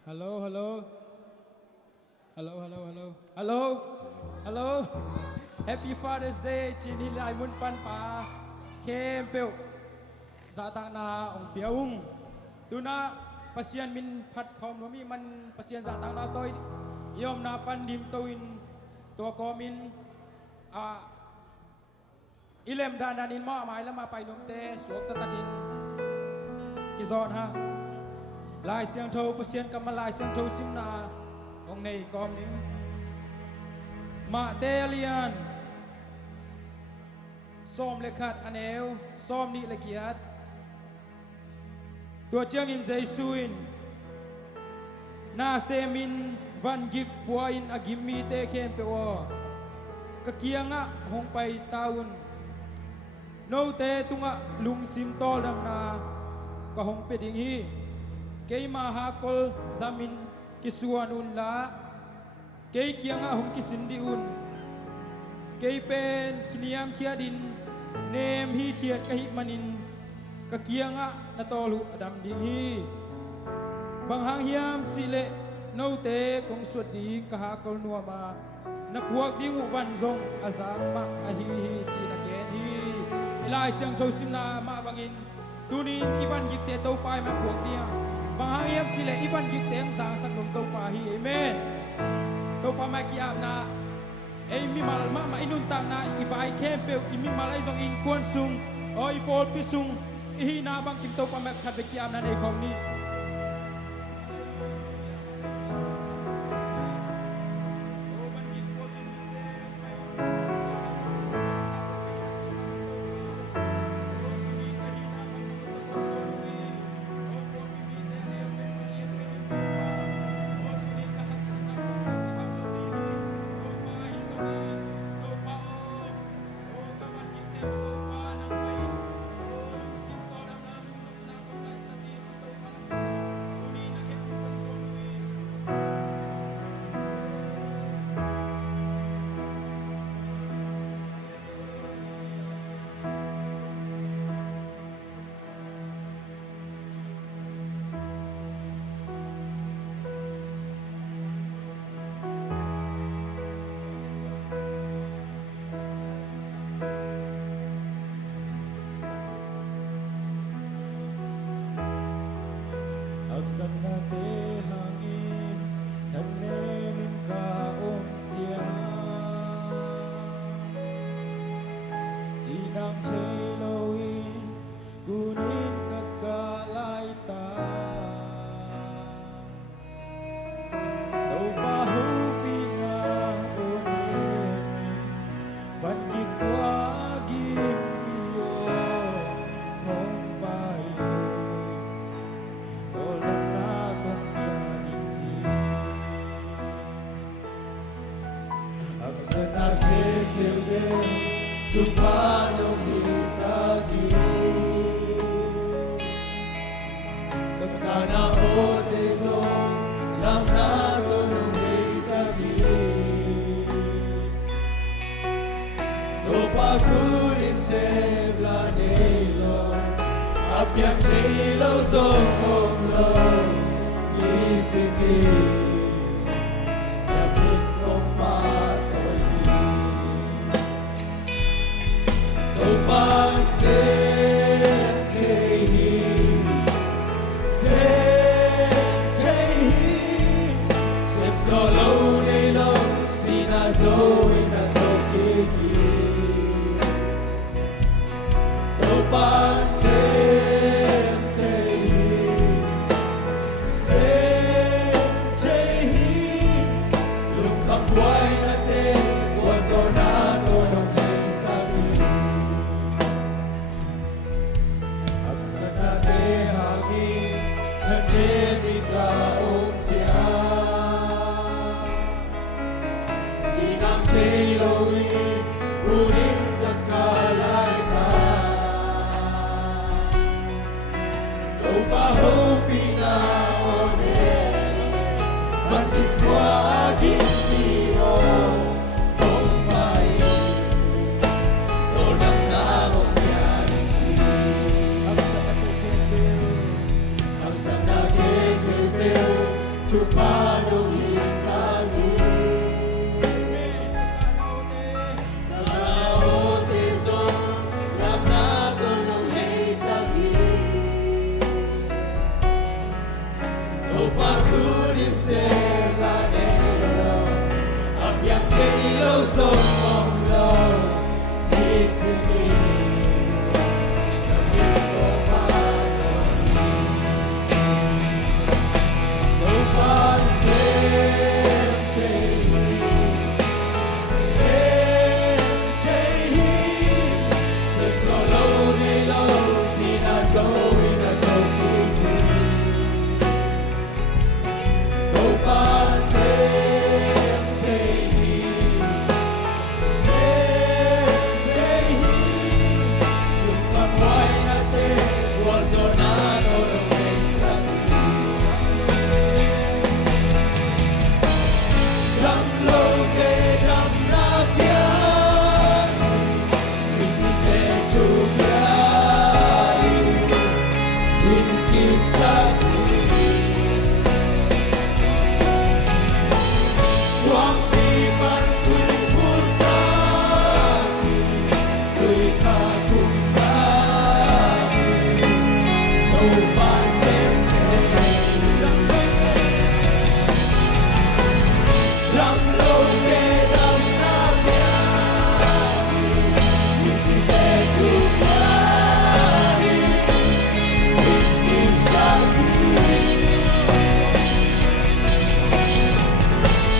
Hello, hello. Hello, hello, hello. Hello. Hello. Happy Father's Day. Chi ni lai mun pan pa. Kem peu. Za ta na ong piaung. Tu na pasian min phat khom no mi man pasian za ta na toi. Yom na pan dim toin. Tua komin. Ilem dan danin mo mai la ma pai nom te suok ta takin. Ki zon ha. Lai siang thâu pasien kam lai siang thâu sim na ông này com ní mà tê lian xóm lệ khát anh eo xóm nị lệ kiệt tua chiang in dây suin na semin van gig bua in agimi te khen pe o ka kianga hong pai taun no te tunga lung sim tol dam na ka hong pe ding hi kay mahakol zamin kisuanun la kay kianga hum kisindiun kay pen kiniam kiadin nem hi thiat kahi manin ka kianga na tolu adam ding hi bang hang hiam chile no te kong suat di ka hakol nuama na puak ding wan zong azang ma a hi chi na ken hi ilai siang tho sim na ma bangin tunin iwan git te to pai ma puak dia bang hiam chile iwan git teng sang sak dom to pa hi amen to pa ma ki am na ei mi mal ma inun tang na i vai kem pe i mi mal ai zong in kwan sung oi pol pi sung i hi na bang kim to pa ma khat be ki am na nei khom ni Sana te hangin thane min ka om chia chi nam the loin kunin ka ka lai ta to pa hu pi na one van ki kwa gi mi yo mong pai Sana kekele tupano hisagi kakana o teso lam na dono hisagi do pakurin se blanelo apyang tilo zomlo nisigi Tupanong hisagi Kalaote Ramnato ng hisagi Opakunin semanero Abbiang telo somomlo Isimi Namito manoi Opan sentehi Sentehi Sensolo nilo Sinazoe na tokiki Opan sentehi Sentehi Lukamoy natin Wazonano ng isaki Damlo de damnabyan Isite tubyari Hingkik sakri Swampi mantuy pusaki Tuy kakumsaki No pansente Damlo de damnabyan Isite tubyari Hingkik sakri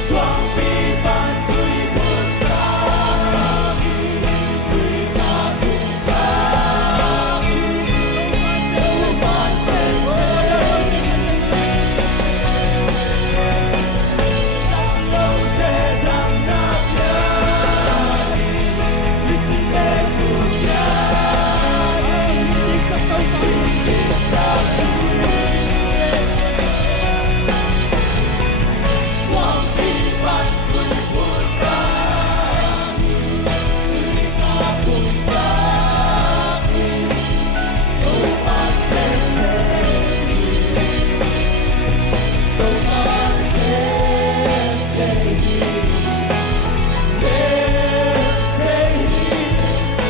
Swampi pantuy pusaki Tuy kakumsaki Upan sente Damlo de damnabyan Isite tubyari Hingkik sakri Swampi pantuy pusaki Tuy kakumsaki Upan sente Upan sentehi Sentehi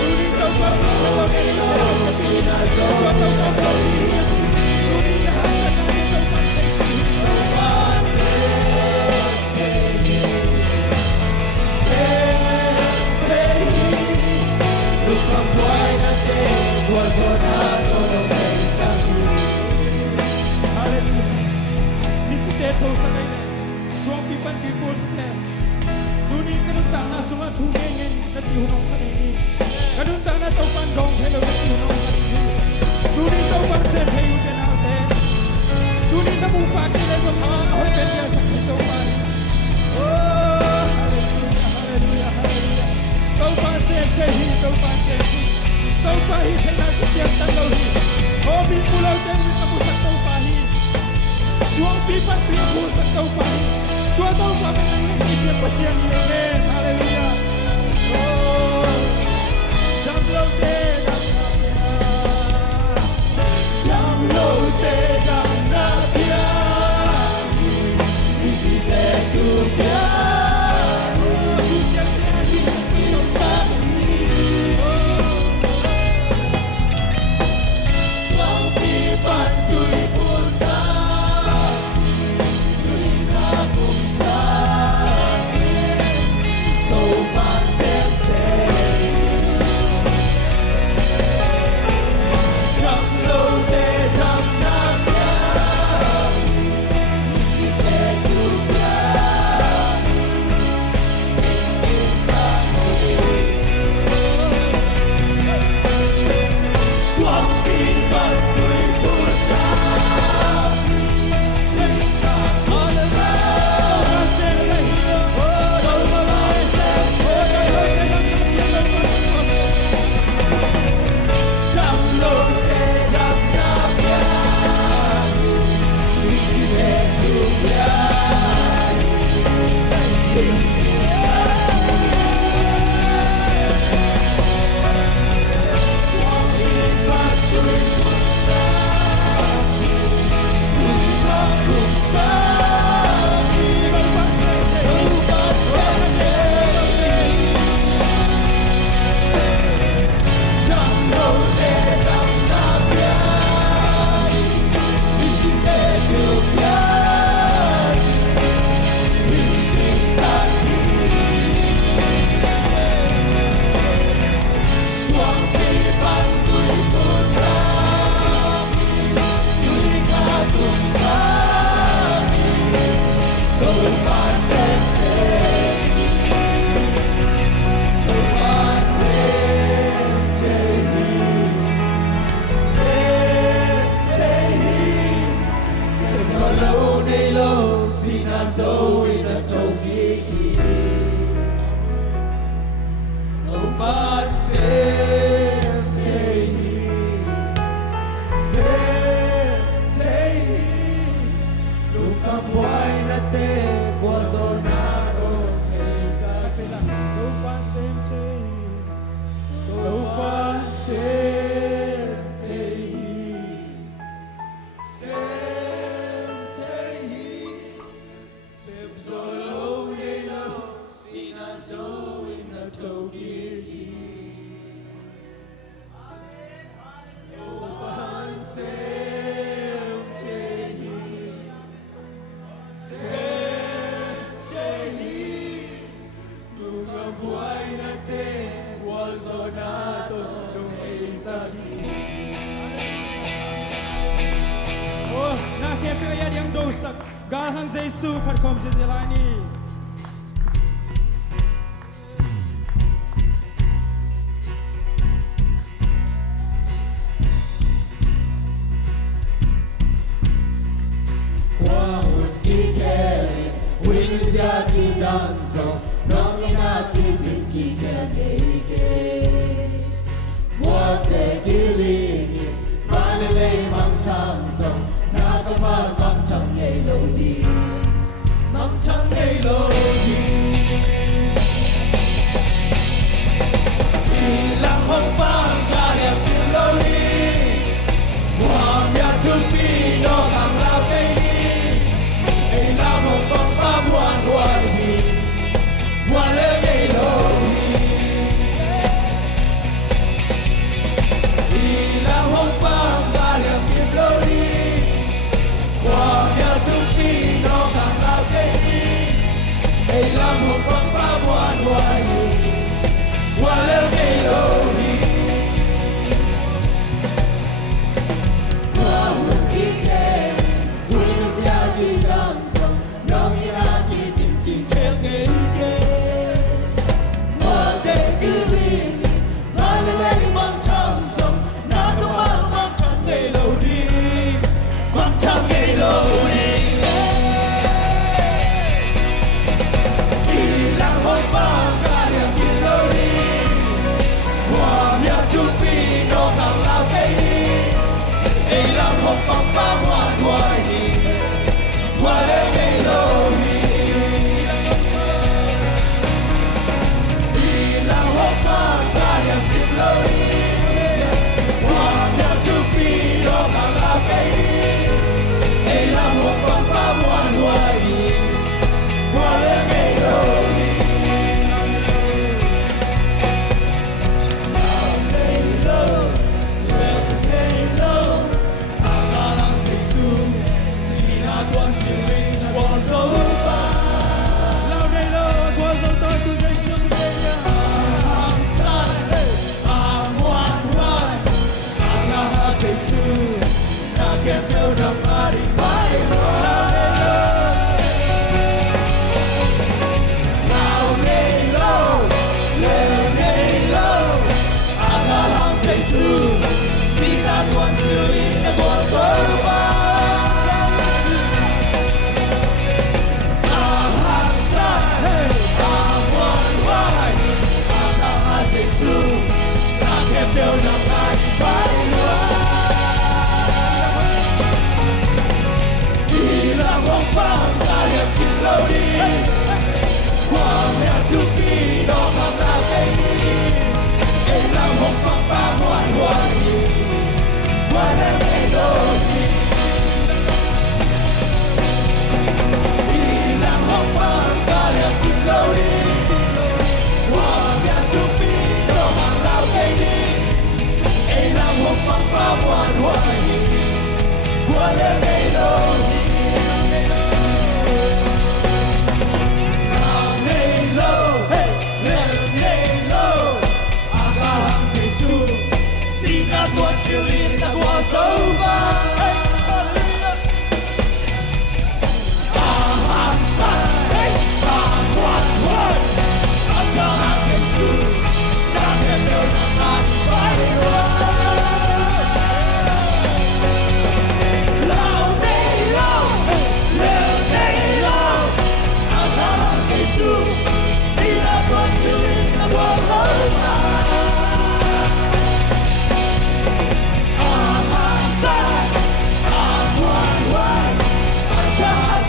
Unito pasonilo Sinazoe Upan sentehi Sentehi Lukang buhay natin Wazonano ng isaki Hallelujah. Nisiteto sa kanya. Swampi pantiful sa kanya. Dunin kanunta na sumatungengin na tihunong kanini. Kanunta na tau pandong tayo na tihunong kanini. Dunin tau pansen tayo kanaute. Dunin na mupaki na sa mga hotel niya sa kito man. Oh, hallelujah, hallelujah, hallelujah. Tau pansen tayo, tau pansen tayo. Tau pahi tayo na kitsiyang tanggaw hi. Oh, bipulaw tayo na musak tau pahi. Swampi pantiful sa tau pahi. Tua tau pa menangin dia pasian amen. Hallelujah. Oh, damlo de damnabyan. Damlo de damnabyan Isite tubyari Hingkik sakri Swampi pantuy pusaki Tuy kakumsaki Upan sente Damlo de damnabyan Isite tubyari Hingkik sakri Swampi pantuy pusaki Tuy kakumsaki Upan sente Damlo de damnabyan Isite tubyari Hingkik sakri Swampi pantuy pusaki Tuy kakumsaki nei lo sina so ina tokiki no pan sem tei no kampwai na te kwa zonado hey sa Pila, no pan sem chei. no pan sem tei sem solo nei lo sina so ina tokiki no pan sem tei nunca puoi na te qua sonato non è saki Oh, na kempe ya yang dosak. Gal hang Jesu phat khom je lai ni. qua un kikeli wings ya ki danzo non ina ki blinki ke what the gilingi finally mang tanzo na ka mang tang ye lo di mang tang ye lo di ilang hong bang ka le pin lo di Wam ya tupi no ang lao kay ni ay lamo pang pabuan buan hi buan le gay lo hi ilang hong pang galang kim lo ni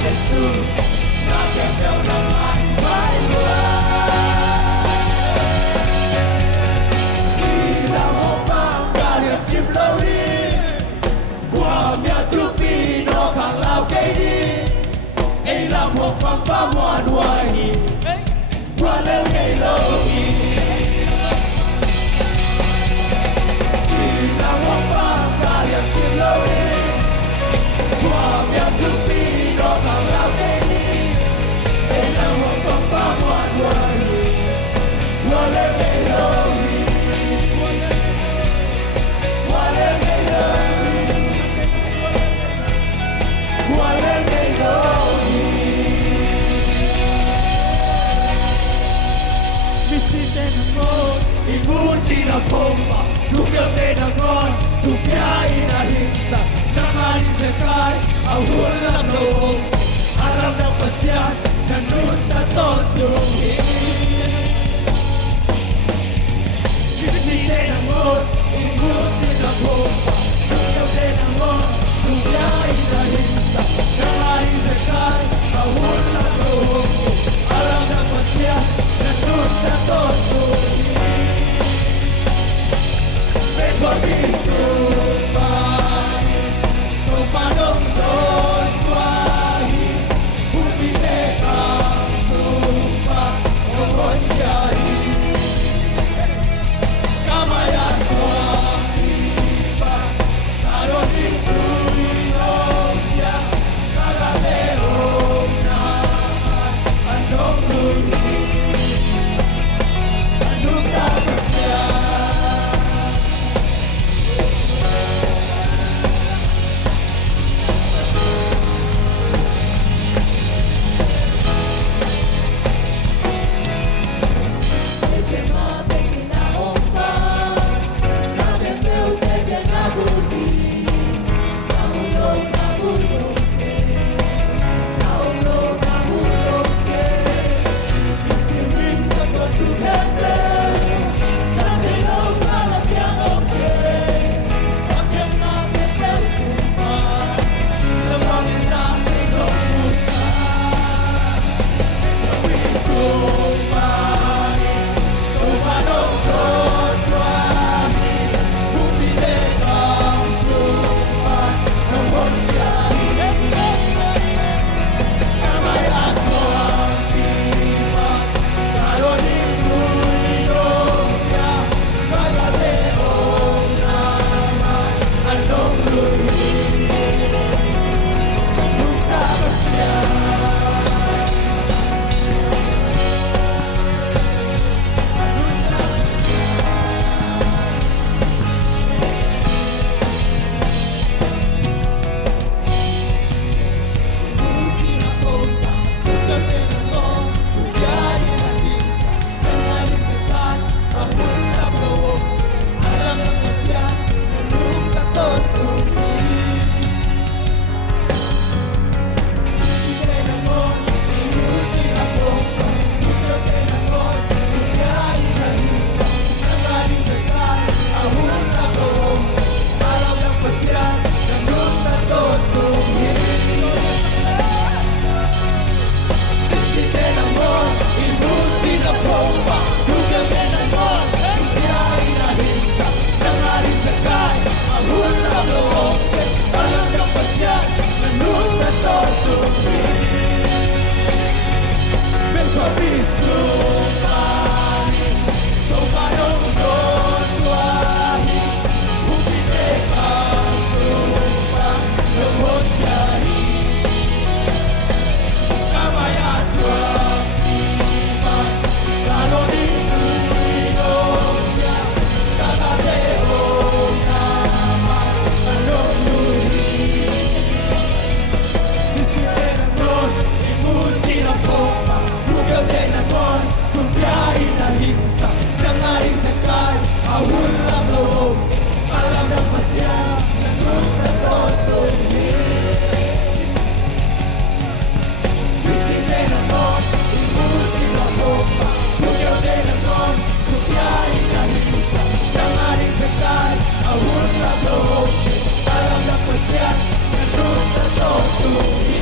Jesus nakembeu na mai mai ila hopang galia kim lâu đi qua mia tu pi nó khang lao cây đi ai làm hopang pa muan hoài qua lên ngày lâu đi ila hopang galia kim lâu đi qua mia tu pi nó khang lao cây đi ai làm hopang pa muan hoài qua lên ngày lâu đi qua lên ngày lâu qua lên ngày lâu Visite na ngon, ibuchi na pomba, lugar de na ngon, tupiai na hingsa, nangani sekai, ahulam doong, alam ng pasyan, nandun na tondong Visite na ngon, ibuchi na pomba, lugar de na ngon, tupiai na hingsa, nangani sekai, ahulam doong, alam ng pasyan, nunca todo Ven por mi sumai No panong don tuahi Upide ang sumpa No honjai Kamaya swami pa Karon ikuinopya Kagadeong naman Andong luhi Nunca pasar Te quema pequena ompa Na te meu te pena budi Na ulo na buloke Na ulo na buloke Simin kapag tukende Natin ang malapyang okay Apyang natin pero sumpa Lamang natin ang musa Napisumani Tumanong konwani Upide ang sumpa Ang honjahin Kamay aso ang piman Karon ikuinopya Kagadeong naman Anong luhi Nunca pasyan Ibuchi na pomba, lugar de na ngon, tubiyahin na hinsa, nangaling sekai, ahulap loob, alam ng pasyan, nunca totohi. Visite na ngon, ibuchi na pomba, lugar de na ngon, tubiyahin na hinsa, nangaling sekai, ahulap loob, alam ng pasyan, nunca totohi. Visite na ngon, ibuchi na pomba, lugar de na ngon, tubiyahin na hinsa, nangaling sekai, ahulap loob, alam ng pasyan, nunca totohi. May pabisumani, tumanong don tuahi, upide ang sumpa, ng honjahi. Kamaya swami pa, karon ikuinopya, kagadeong naman, anong luhi. Visite na ngon, ibuchi na pomba, lugar de na ngon, tubiyahin na hinsa, nangaling sekai, ahulap loob, alam ng pasyan, nunca totohi. Visite na ngon, ibuchi na pomba, lugar de na ngon, tubiyahin na hinsa, nangaling sekai, ahulap loob, alam ng pasyan, nunca totohi.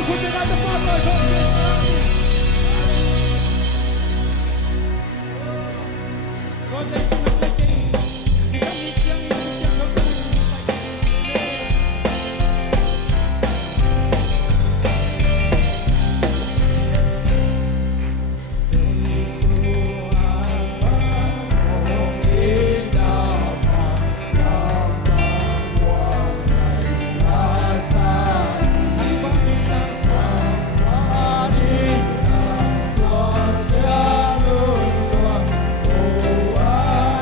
syukur dengan tempat Tuhan. Kau saya senang lagi. Kita yang Indonesia kau kena Hãy subscribe cho kênh Ghiền Mì Gõ để không bỏ lỡ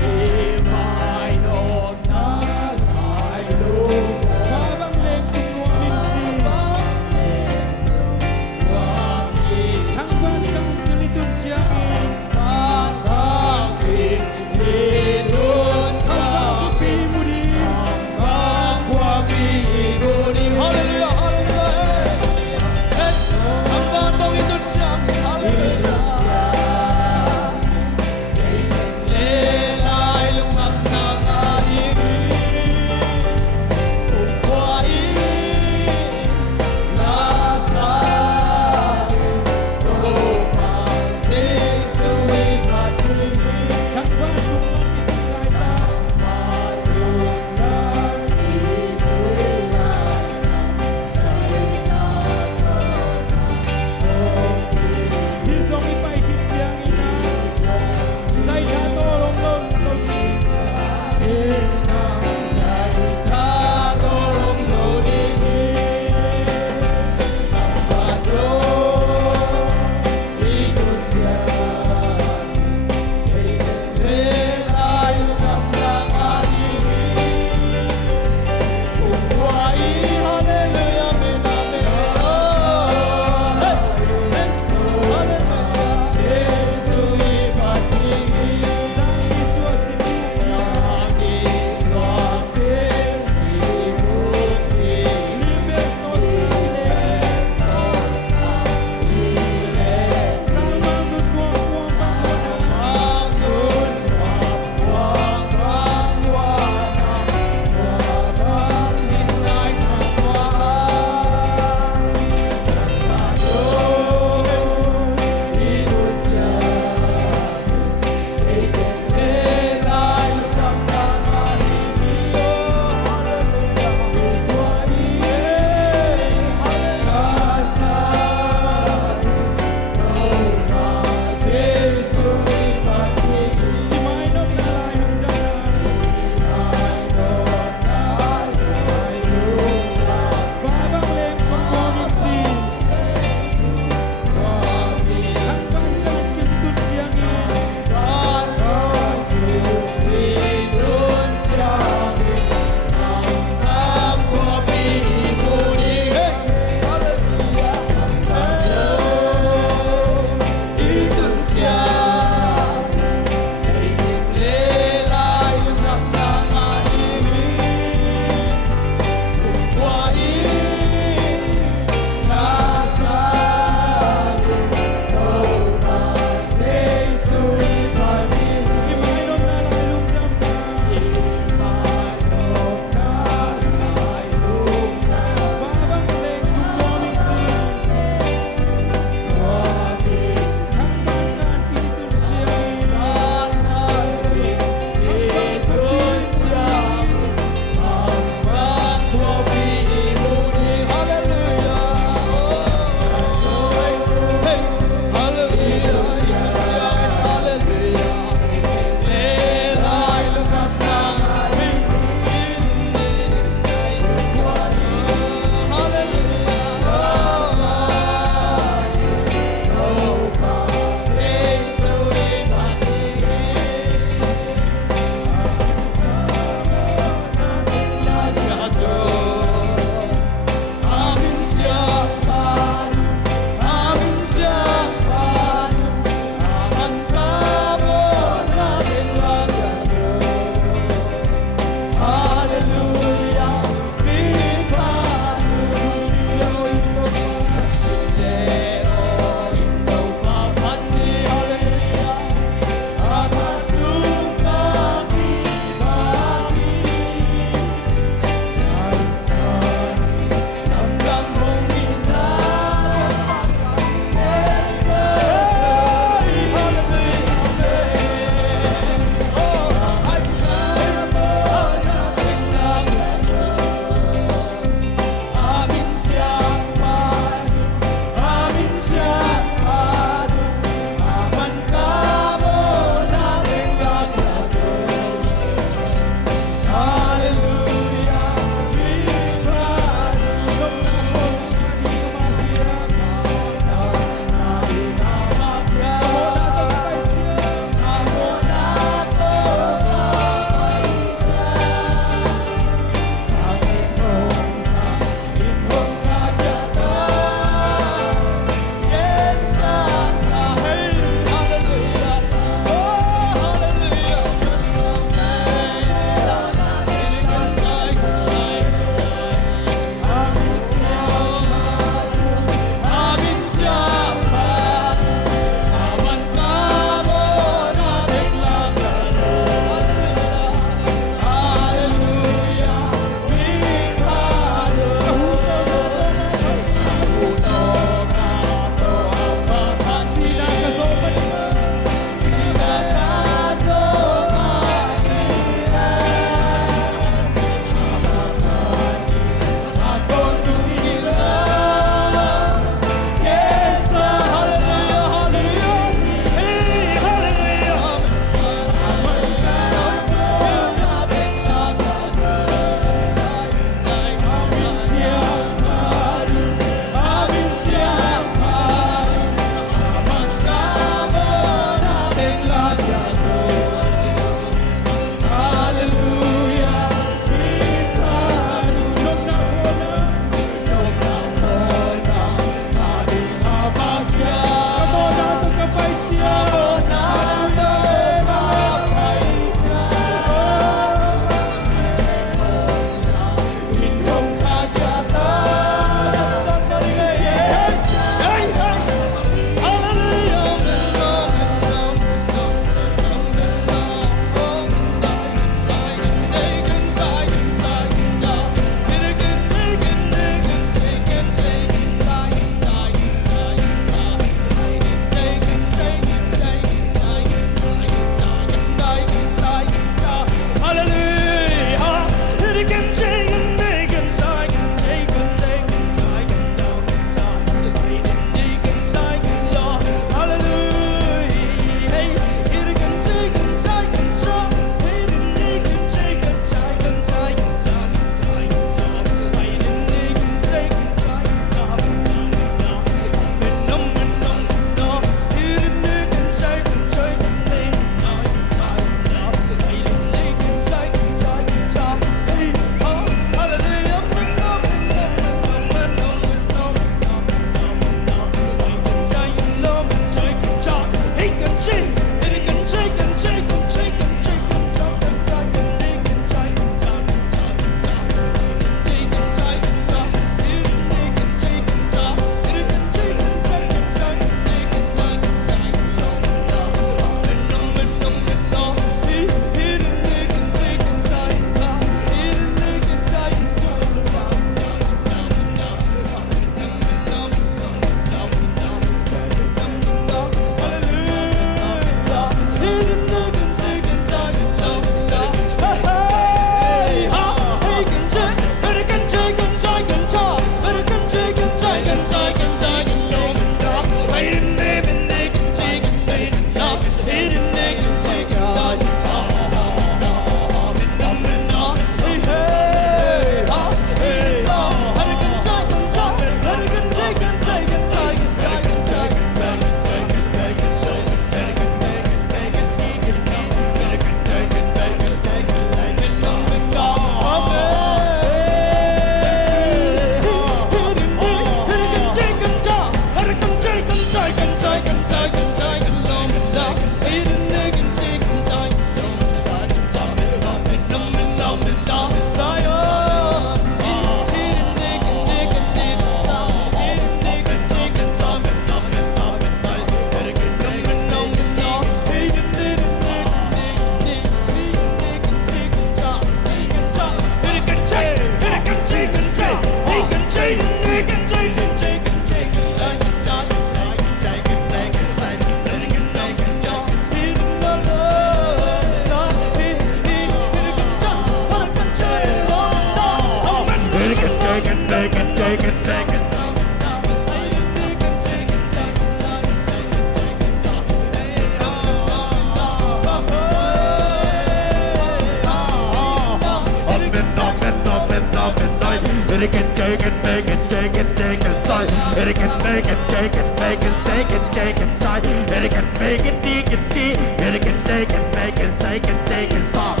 it can take it, make it, take it, take it, style. It can make it, take it, make it, take it, take it, style. It can make it, take it, take it, can take it, make it, take it, take it, style.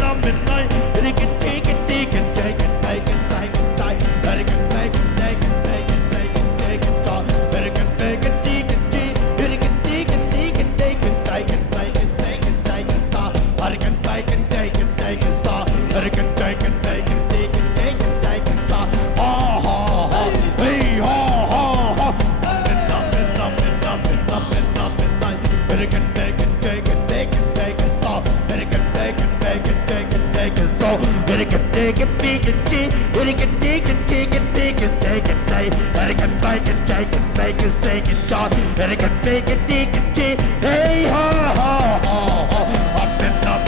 Up in night. It can take it, take it, take it, make it, take it, style. It can make it, take it, make it, take it, take it, style. It can make it, take it, take it, can take it, take it, take it, take it, make it, take it, take it, style. It can make it, take it, take it, style. It can take it, make it, take it, take it, take it, style. Hey, up in night. It can make it, take it, take it, take it, style. It can make it, take it, take it, take it, so. It can take it, make it, take it. It can take it, take it, take it, take it, take it. It can make it, take it, make it, take it, style. It can make it, take it, take it. Hey, up in night.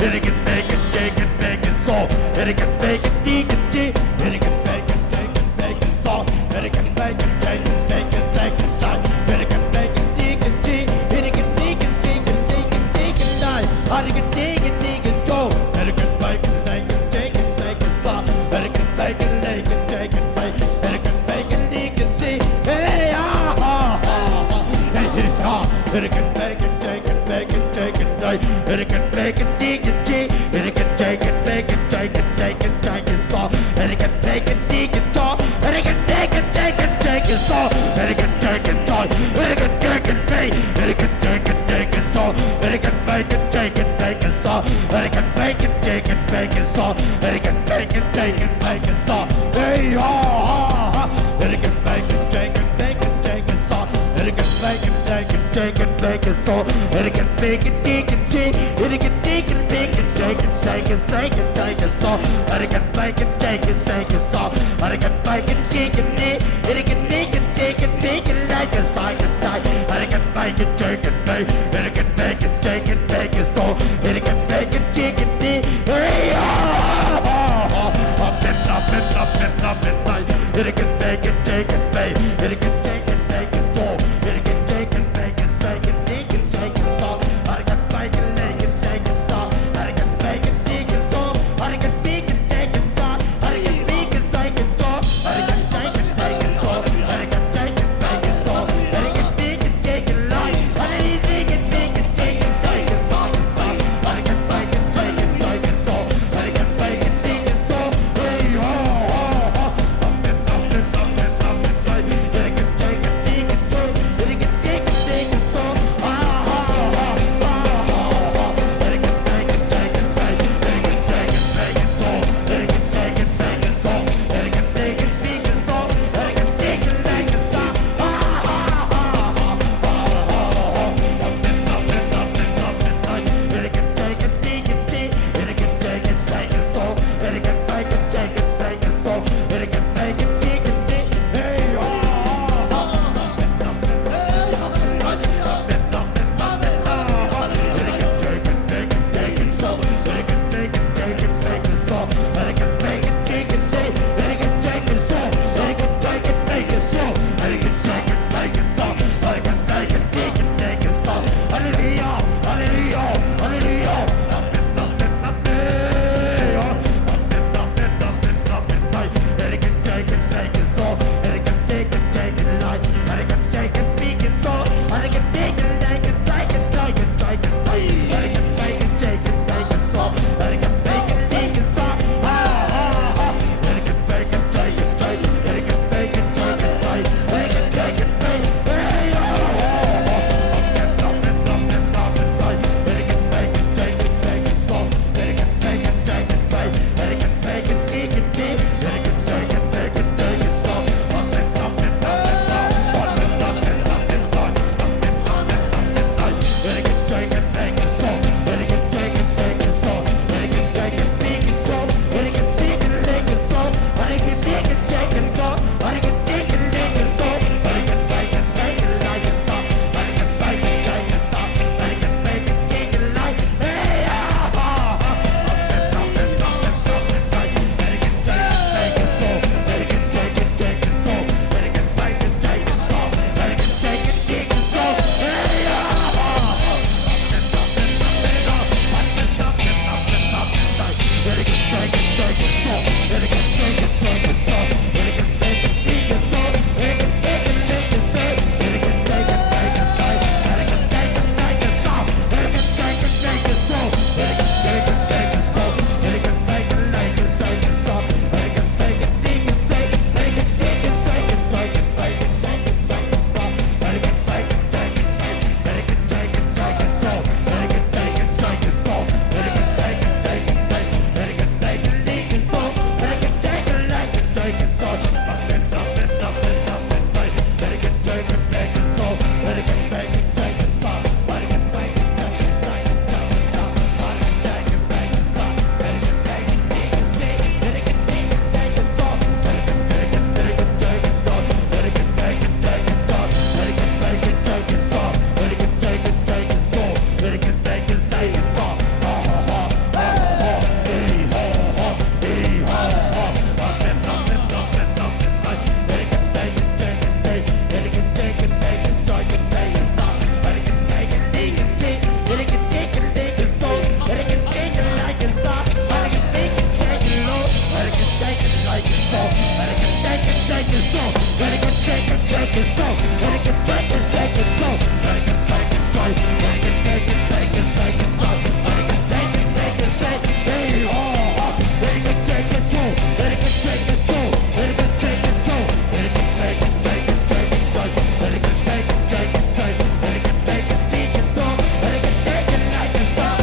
It can make it, take it, make it, so. It can make it, take it, take it. It can make it, take it, make it, so. It can make it, take it, take it, take it, style. It can make it, take it, take it. It can take it, take it, take it, take it, style. It can take it, take it, so. It can make it, take it, take it, take it, style. It can take it, take it, take it, take it. It can make it, take it, take it. Hey, it can make it, take it, make it, take it, take it. It can make it, take it, take it. It can take it, make it, take it, take it, take it, so. It can make it, take it, so. It can take it, take it, take it, so. It can take it, so. It can take it, make it. It can take it, take it, so. It can make it, take it, take it, so. It can make it, take it, make it, so. It can make it, take it, make it, so. Hey, it can make it, take it, make it, take it, so. It can make it, take it, take it, make it, so. It can make it, take it, take it. It can take it, make it, take it, take it, take it, take it, so. It can make it, take it, take it, so. It can make it, take it, take it. It can make it, take it, make it, like a side and side. It can make it, take it, make it. It can make it, take it, make it, so. It can make it, take it, take it. Hey, up in night. It can make it, take it, make it. It can take it, take it, so. It can take it, make it, take it, take it, take it, so. It can make it, take it, take it, so. It can make it, take it, so. It can make it, take it, so. It can make it, take it, so. It can take it, take it, so. It can take it, make it, so. It can take it, take it, like. It can take it, take it, take it, take it, so. It can make it, take it, take it, so. It can make it, take it, so. Hey, up in night. It can take it, take it, it slow, and it can take it, shake it slow, shake it, make it tight, make it, take it, make it, shake it tight, make it, take it, make it, say, hey ho ho, and it can take it slow, and it can take it slow, and it can take it slow, and it can make it, shake it tight, and it can make it, shake it tight, and it can make it, dig it slow, and it can take it like a star.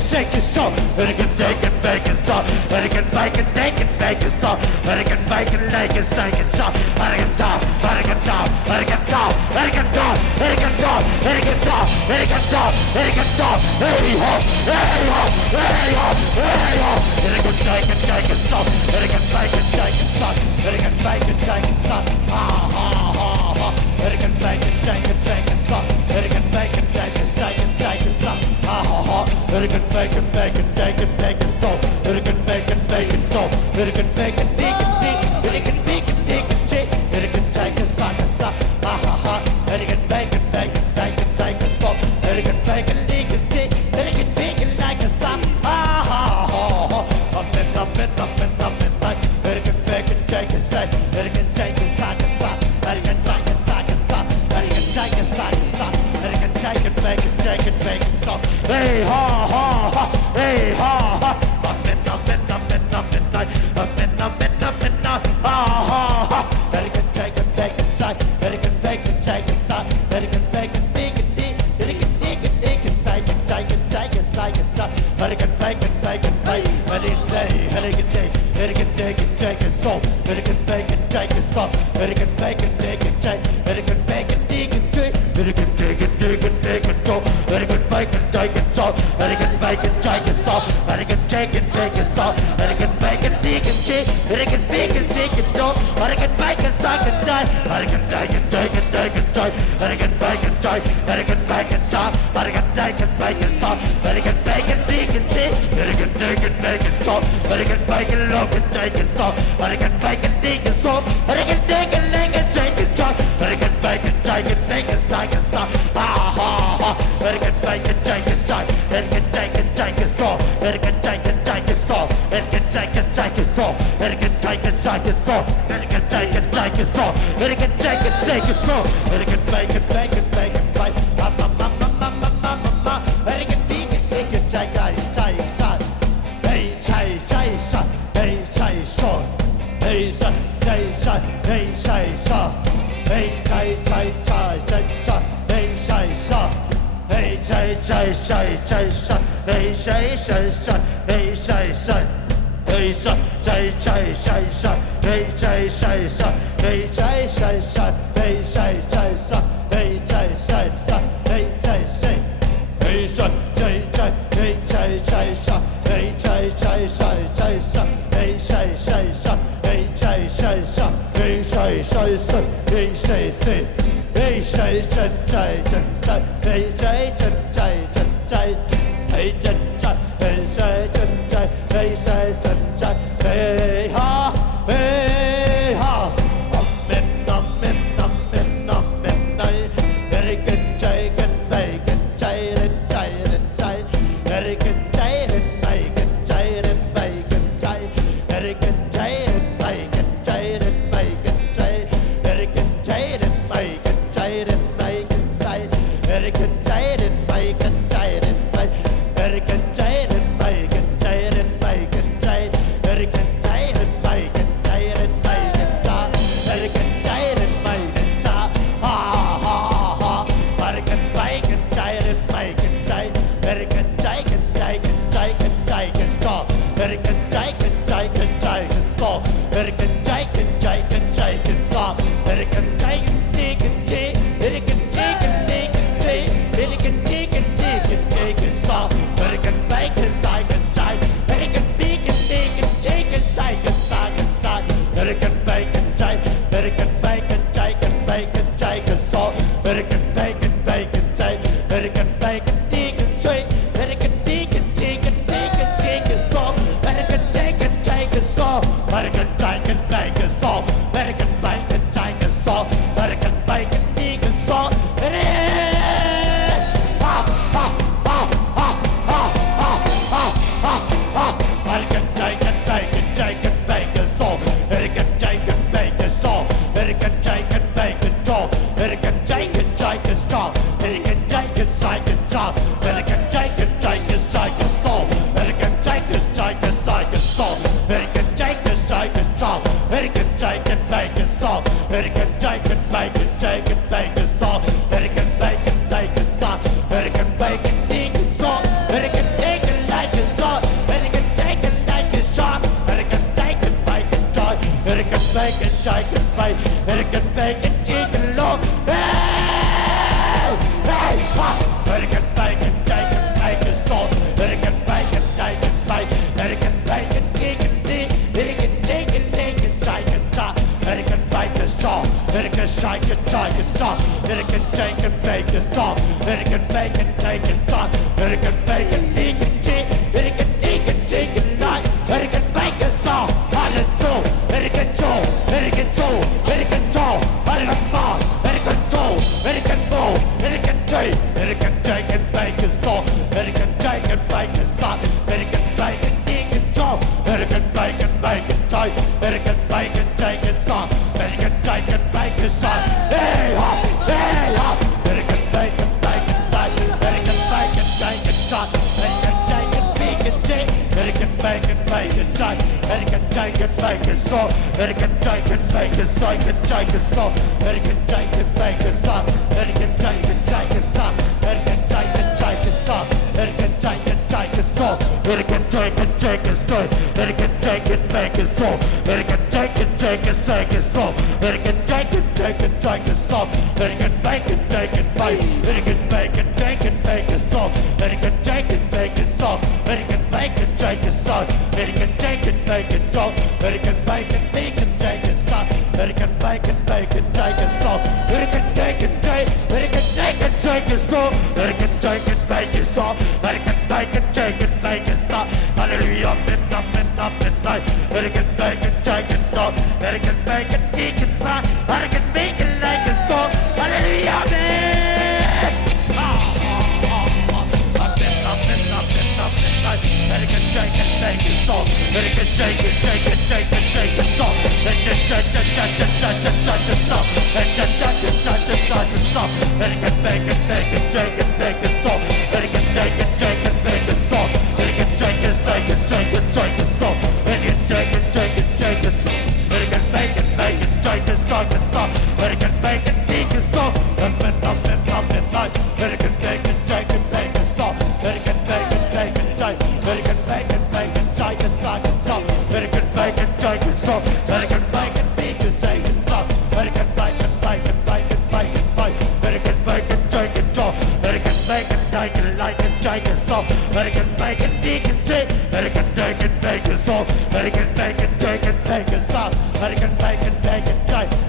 Shake it so, and it can take it, make it so, and it can make it, take it, make it so, and it can make it, make it, shake it so, and it can talk, and it can talk, and it can talk, and it can talk, and it can talk, and it can talk, and it can talk, and it can talk, hey ho, hey ho, hey ho, hey ho, and it can take it, shake it so, and it can make it, take it so, and it can make it, take it so, ha ha ha ha, and it can make it, shake it, take it so, and it can make it, take it, shake it, take it so, ha ha ha. And it can make it, take it, so. And it can make it, so. And it can make it, dig it, dig. And it can make it, dig it, dig. And it can take it, suck it, suck. Ha ha ha. And it can make it, so. And it can make it, dig it, dig. And it can make it like a song. Ha ha ha. Up and up and up and up and up. And it can make it, take it, say. And it can take it, suck it, suck. And it can take it, suck it, suck. And it can take it, suck it, suck. And it can take it, make it, so. Hey ha ha ha, hey ha ha, up and up and up and up and night, up and up and up and up, ha ha ha. That it can take it, take it, side, that it can make it, take it, side, that it can make it, dig it, dig, that it can dig it, dig it, side, take it, take it, side, that it can make it, make it, make it, that it day, that it can dig, that it can dig it, take it, so, that it can make it, take it, so, that it can make it, dig it, take, that it can make it, dig it, dig. American take it, drop. American bake and take it, drop. American bake and take it, soft. American take it, make it soft. American bake and dig and cheek. American bake and shake it, drop. American bake and suck and tie. American take it, drop. American bake and take. American bake and soft. American take and bake and soft. American bake and dig and cheek. American take it, make it drop. American bake and look and take it, soft. American bake and dig and soft. American dig and leg and shake it, drop. American bake and take it, shake it, soft. Ha ha ha. American fake and take it, strike. American take it, soft. American take it, soft. American take it, soft. American take it, soft. American take it, soft. American take it, shake it, soft. American bake it, bake. American speak it, take it, shake it, shot. Hey, shot. Hey, shot. Hey, shot. Hey, shot. Hey, shot. Hey, shot. Hey, shot. Hey, shot. Hey, shot. Hey, shot. Hey, shot. Hey, shot. Hey, shot. Hey, shot. Hey, shot. Hey, shot. Hey, Hey, shot. Hey, shot. Hey, shot. Hey, shot. Hey, shot. Hey, shot. Hey, shot. Hey, shot. Hey, say chân chạy hey, say chân chạy hey, chân chạy hey, say chân chạy hey, say chân chạy hey ha amen nay very good chạy gần bay gần chạy lên very good chạy lên bay gần chạy lên bay gần chạy very good chạy lên bay gần chạy lên bay gần chạy very good chạy lên bay gần chạy lên bay gần chạy very good chạy lên bay gần chạy lên bay very good chạy lên bay gần chạy lên bay gần chạy very good chạy lên bay gần chạy lên bay gần chạy very good chạy lên bay gần chạy ha ha ha very good bay gần chạy lên bay gần chạy very good chạy gần chạy gần chạy gần chạy gần stop very good chạy gần chạy gần chạy gần stop very good chạy gần chạy gần chạy gần stop very good chạy gần chạy gần chạy very good chạy gần chạy gần chạy very good chạy gần chạy gần chạy gần stop very good bay gần chạy gần chạy very good bay gần chạy gần chạy gần chạy gần chạy gần chạy very good bay gần chạy very good bay gần chạy gần bay gần chạy gần stop very good bay gần chạy very good bay gần chạy gần chạy very good chạy gần chạy gần chạy gần chạy gần stop very good chạy gần chạy gần stop very good chạy gần bay gần stop very good bay gần chạy gần stop very good bay gần chạy gần stop American Jacob Bacon, Jacob Bacon, Saw, American Jacob Bacon, Saw, American Jacob Bacon, Saw, American Jacob Jacob Saw, American Jacob Jacob Saw, American Jacob Jacob Jacob Saw, American Jacob Jacob Jacob Saw, American Jacob Jacob Saw, American Jacob Bacon Saw, American Jacob Bacon, Jacob Bacon Saw, American Bacon Bacon Saw, American Bacon Bacon Saw, American Jacob Bacon Saw, American Jacob Bacon Saw, American Jacob Bacon Saw, American Bacon Jacob Bacon, American Bacon Chicken Long, American Bacon Jacob Bacon Saw, American Bacon Jacob Bacon, American Bacon Chicken Dick, American Chicken Bacon Psycho Saw, American Psycho Saw, American Psycho Psycho Saw, American Jacob Bacon Saw, American Bacon Jacob Saw, American Bacon Chicken Chick, American Chicken Chicken Light, American Bacon Saw, American Joe, American Joe, American Joe, American Joe, American Bar, American Joe, American Bow, American J, American Jacob Bacon Saw, American Jacob Bacon Saw, American Bacon Chicken Joe, American Bacon Bacon Joy, American Bacon Jacob Saw, American Jacob Bacon Saw, hey hop, American Bacon Bacon Light, American Bacon Jacob Saw, American Jacob Bacon J, American Bacon Bacon Joy, American Jacob Bacon Saw, American Jacob Bacon Saw, American Jacob Saw, American Jacob Bacon Saw, American Jacob Jacob Saw, American Jacob Jacob Saw, American Jacob Jacob Saw, American Jacob Jacob Saw, American Jacob Bacon Saw, American Jacob Jacob Saw, American Jacob Jacob Saw, American Bacon Jacob Bacon, American bacon, bacon, bacon salt. American bacon, bacon salt. American bacon, bacon salt. American bacon, bacon salt. American bacon, bacon, bacon salt. American bacon, bacon, bacon salt. American bacon, American bacon, bacon salt. American bacon, bacon salt. American bacon, bacon, bacon salt. Hallelujah, midnight. American bacon, bacon salt. American bacon, bacon salt. American bacon, bacon salt. Hallelujah, man. American bacon, bacon salt. American bacon, bacon, bacon, bacon salt. American American bacon, bacon, bacon, bacon salt. American bacon, bacon, bacon salt. American bacon, bacon, bacon, bacon salt. American bacon, bacon, bacon salt. American bacon, bacon, bacon salt. American bacon, bacon salt. American bacon, bacon, bacon salt. American bacon, bacon, American bacon, bacon, bacon salt. American bacon, bacon salt. American bacon, bacon, bacon salt. American bacon, bacon, bacon, bacon, American bacon, bacon salt. American bacon, bacon, like a giant salt. American bacon, bacon, American bacon, bacon salt. American bacon, bacon, bacon salt. American bacon, bacon,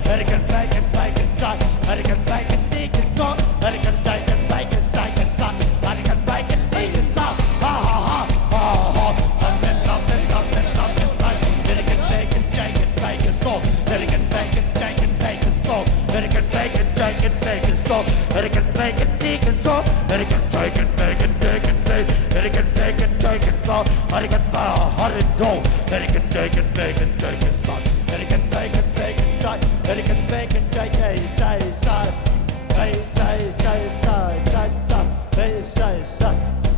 American bacon, bacon, American bacon, bacon salt. American bacon, bacon, bacon salt. American bacon, bacon salt. Ha ha ha ha. Amen, amen, amen, amen. American bacon, bacon, bacon salt. American bacon, bacon, bacon salt. American bacon, bacon, bacon salt. American bacon, bacon salt. American bacon, bacon, bacon, American bacon, bacon salt. American hot dough. American bacon, bacon, bacon salt. American bacon, bacon, American bacon, bacon, salt. Hey, hey, hey, hey, hey, hey, hey, hey, hey,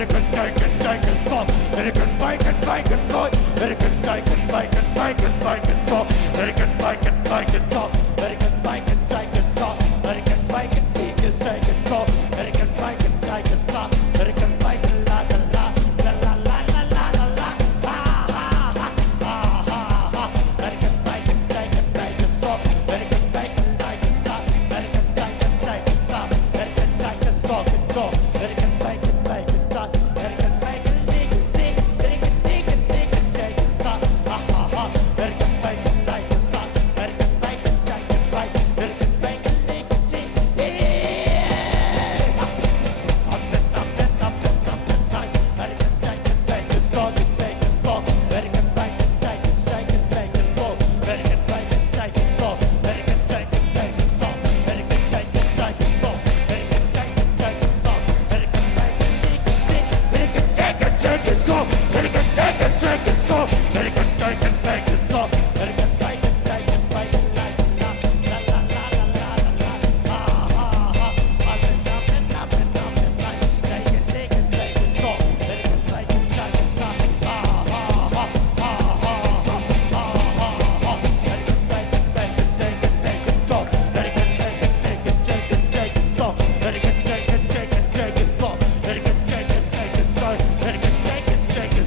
it can take it stop, and it can bike and bike and boy, and it can take it bike and bike and bike and drop, and it can bike and bike and drop, and it can bike and take it stop, and it can bike and take it say it drop, and it can bike and take it stop, and it can bike and la la la la la la la la la la ah ha ha ah ha ha, and it can bike and take it stop, and it can bike and take it stop, and it can take it stop, and it can take it stop and drop, and it can bike and stop, and it can bike and take it see, and it can take it stop, ah ha ha, and it can bike and take it stop, and it can bike and take it bike, and it can bike and take it see, yeah. Up and night, and it can take it bake it strong and bake it slow, and it can bike and take it shake and bake it slow, and it can bake and take it slow, and it can take it bake it slow, and it can take it slow, and it can take it slow, and it can bake and take it see, and it can take it shake it slow, and it can take it shake it slow, and it can take it bake it slow, and it can bake and take it bake it like la la la la la la la la ah ha ha up and right, take it bake it slow, and it can bake and take it stop, ah ha ha ah ha ha ah ha ha, and it can bake and take it stop, and it can bake and take it stop, and it can take it stop, and it can take it straight, and it can take it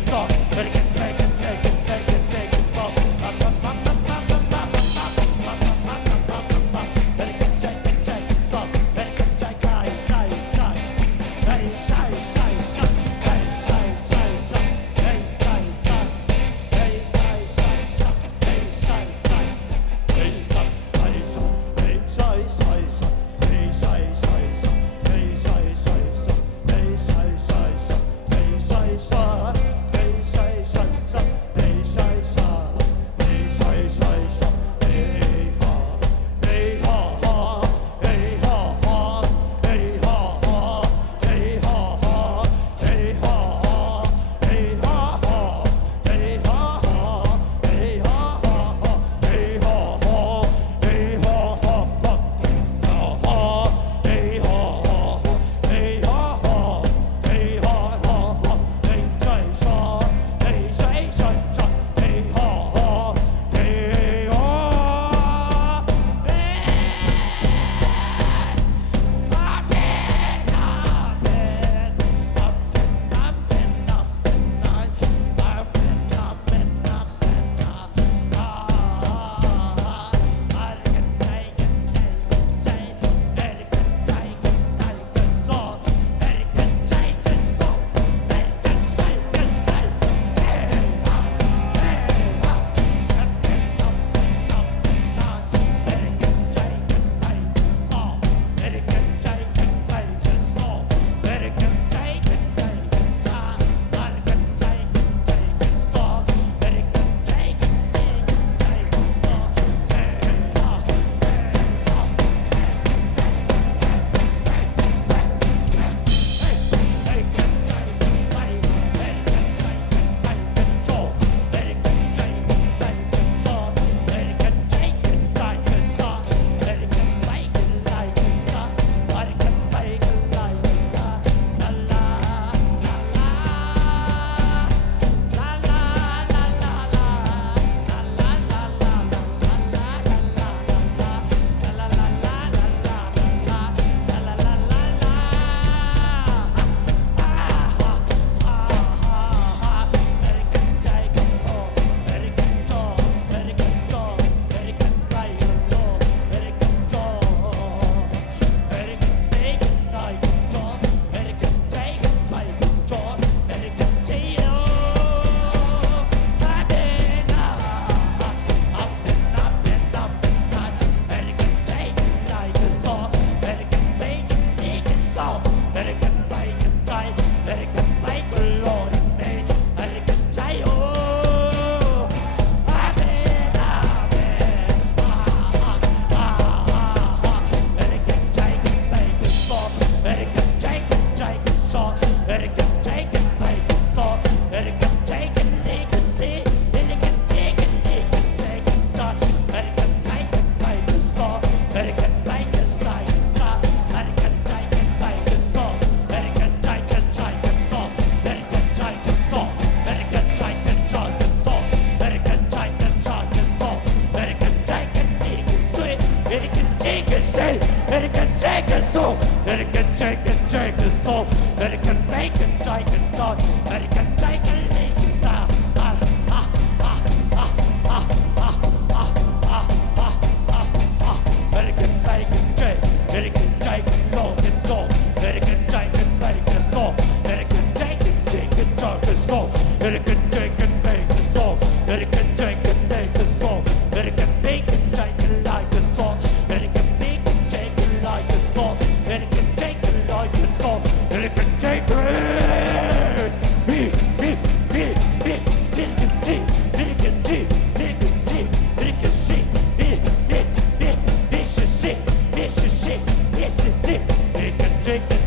and it can take and make a song, and it can take and make a song, and it can make and take it like a song, and it can make and take it like a song, and it can take it like a song, and it can take it. Me, it can G, it can G, it can G, it can she, it's a shit, it's a shit, it's a shit. It can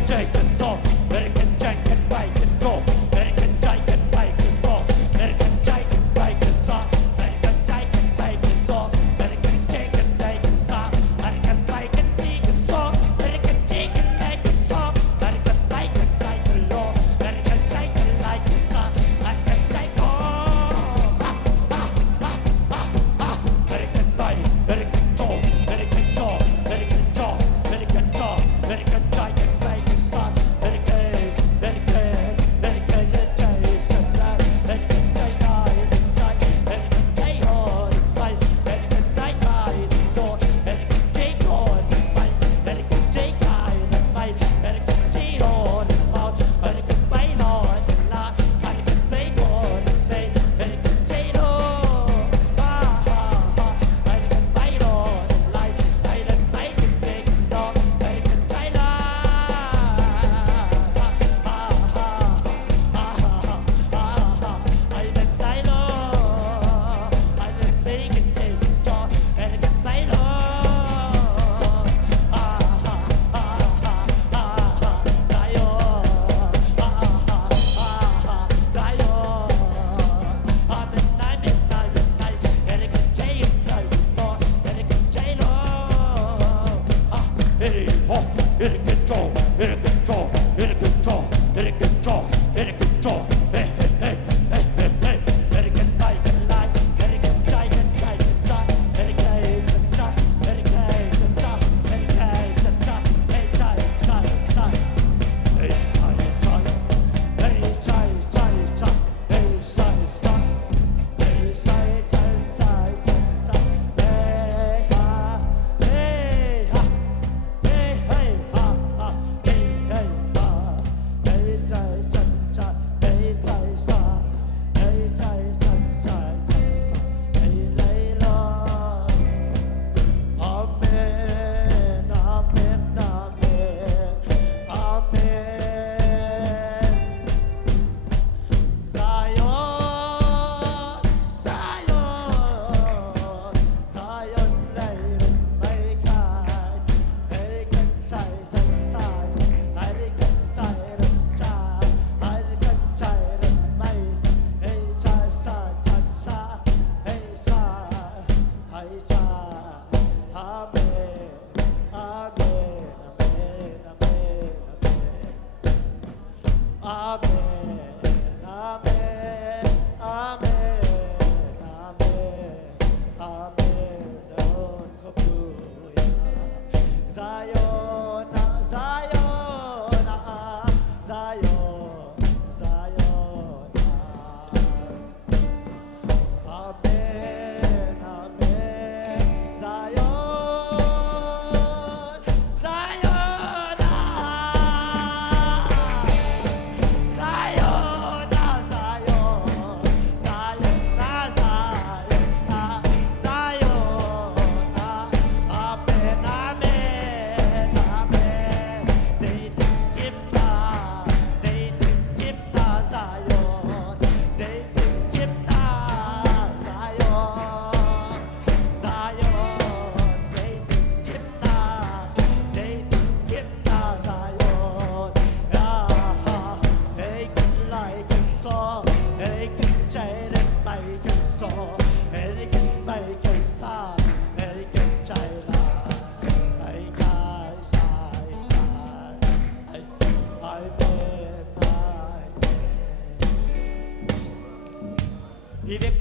take a song, and it can take and make it go, and it can take and make a song, and it can take and make a song, and it can take and make a song, and it can take and make a song, and it can make and make a song, and it can take and make a song, and it can make and take a law, and it can take and like a song, and it can take all, and it can buy, and it can talk, and it can talk, and it can talk, and it can talk, and it can take and make a song, and it can just take some time, and it can take all, and it can take all the fight, and it can take all the door, and it can take all the fight, and it can take all the fight, and it can take all the mouth, and it can bite all the lot, and it can bake all the bait, and it can take all, and it can bite all the light, and it can bite the big dog, and it can take all, I can bite all, I can make it big dog, and it can bite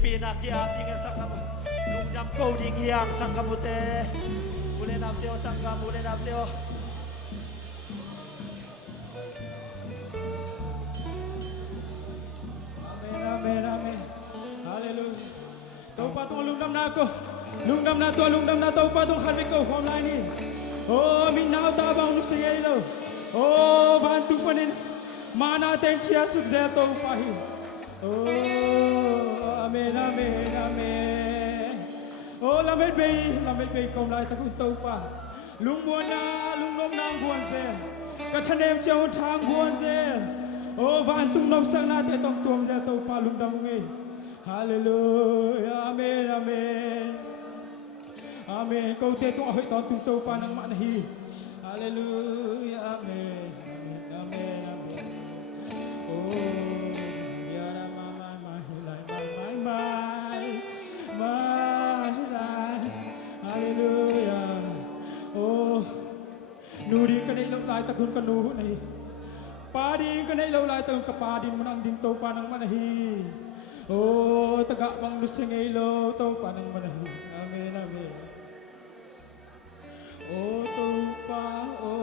Pinakiam dengan sangkamu, lungjam kau dingiam sangkamu teh, boleh nak teo sangkam, boleh nak teo. Amen, amen. Hallelujah. Tau patong lungdam na ako. Lungdam na tau patong harvik ko from line ni. Oh, minaw tabang nusingay lo. Oh, bantu panin. Mana ten siya sugzeto pahi. โอ้อาเมนอาเมนอาเมนโอ้ลาเมดเบย์กองลายตะกุนเต้าป่าลุงบัวนาลุงนมนางกวนเซกระชเนมเจ้าทางกวนเซโอ้วันตุ้งนบสังนาแต่ต้องตวงเซเต้าป่าลุงดำเงยฮาเลลูยาอาเมนอาเมนอาเมนเขาเตะตัวให้ตอนตุ้งเต้าป่านังมันฮีฮาเลลูยาอาเมนอาเมนอาเมนโอ้ยาดามาฮิไลมาฮิไลฮาเลลูยาโอ้นูดีกันในโลกลายตะกุนกันนูนี่ปาดีกันในโลกลายตะกุนกับปาดินมันอังดินโตปานังมันฮีโอ้ตะกะบังนุสเงยโลโตปานังมันฮีอาเมนอาเมนโอ้โตปาโอ้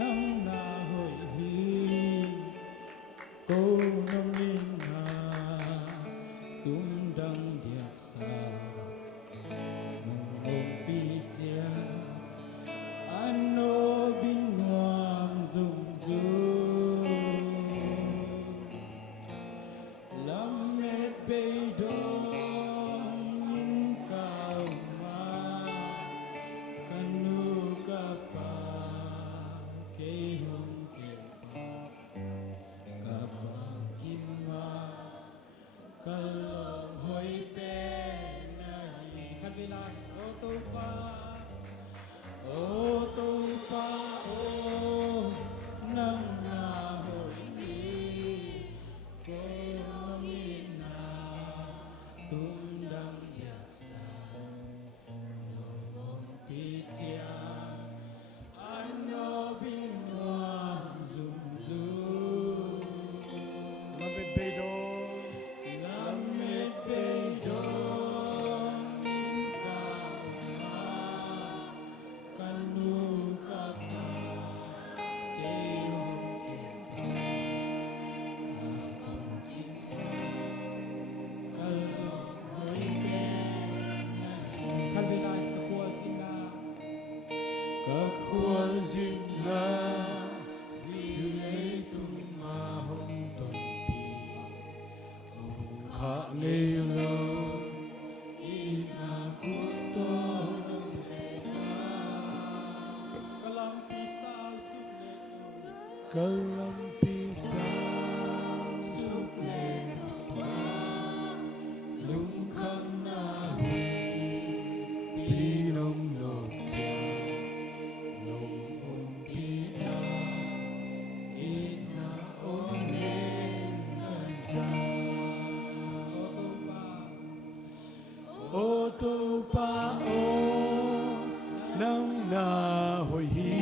นังนาหอยฮีโกนังนินนาตุมดังเดียกสามังองปีเจียอันโนบินวามซุมซูลำเม็ดเบยดองยินกาวมากันนูกะปาเกยหงเกปากะบังกิมมากะลองหอยเป็นนาลีคันเวลาโอตุปาโอตุปาโอนังนาหอยดีโกนังนินาตุมดังยักษาโนมงปิเจียอันโนบินวามซุมซู ลำเป็นเบโด La mette in calma, kanu kapa, kehong kepa, kapang kimpa, kalong hoy ben, kalvilay kakwa sina, ควรสินนาอยู่ในตุ้มมาหงต้นปีองค์ข้าเงยโลอีนาคุโตนงเลนา kalang pisal sulit. กะลัมปีสาสุขเลนมาลุงคำนาวีปีนงโนเจาลงองปีนาอินาโอเนนกาซา โอโตปาโอนังนาหอยฮี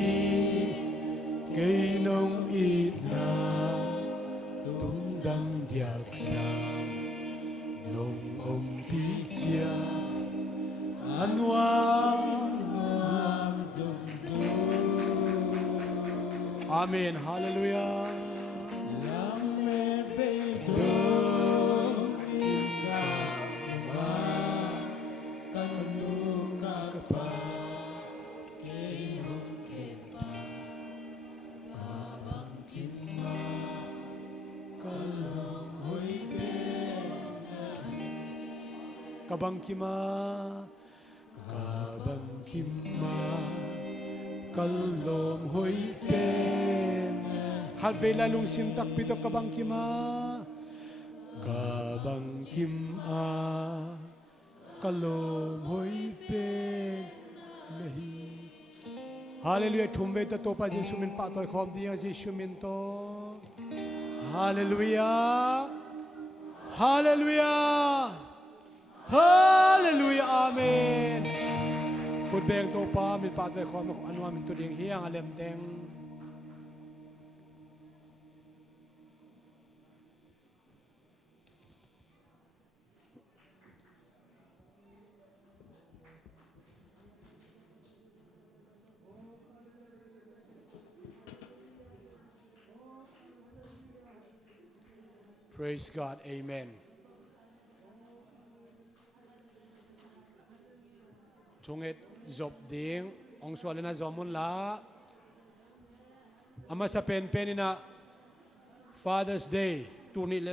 เกยนงอีนาตุ้มดังเดียกสามลงอมพิเจียอันวาอาเมนฮาเลลูยา Lame bedo ikama kanu kapa kehong kepa kabang kimma kalong hoy kabang kima kabang kima kalom hoy pen khat vela lung sim tak pito kabang kima kabang kim a kalom hoy pen nahi hallelujah thum ve ta to pa jesu min pa toy khom dia jesu min to hallelujah hallelujah hallelujah amen คุณแบงโตปามินปาเตคอมอันว่ามินตัวเดียงเฮียงอเลมแดง Praise God amen ชงเอ็ดจบดิ้งองค์สวรรค์นะจอมุนละอามาสเปนเป็นนะ Father's Day ตูนี่เลย